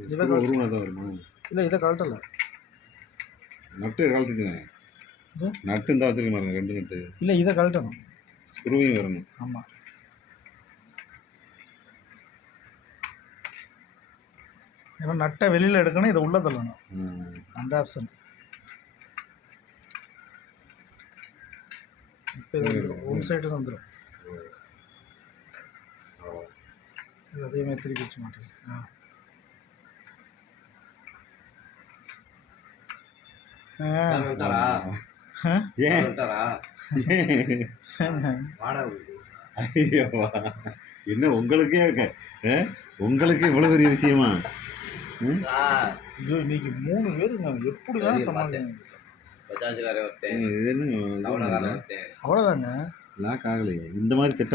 வருமா? இல்லை இதை கழட்டலை. நட்டு கழட்டிட்டேன். நட்டு இருந்தால் வச்சுருக்க பாருங்க, 2 நட்டு. இல்லை இதை கழட்டணும், ஸ்க்ரூவையும் வரணும். ஆமாம். ஏன்னா நட்டை வெளியில் எடுக்கணும், இதை உள்ளே தள்ளணும், அந்த ஆப்ஷன். இப்போ இது வந்துடும், ஒன் சைடு வந்துடும். இது அதே மாதிரி திருப்பி வச்சு மாட்டேங்குது. என்ன உங்களுக்கே உங்களுக்கு இவ்வளவு பெரிய விஷயமா? இன்னைக்கு 3 பேருங்க, எப்படிதான் சமாளிங்க? அவ்வளவுதாங்க. லாக் ஆகலையே இந்த மாதிரி செட்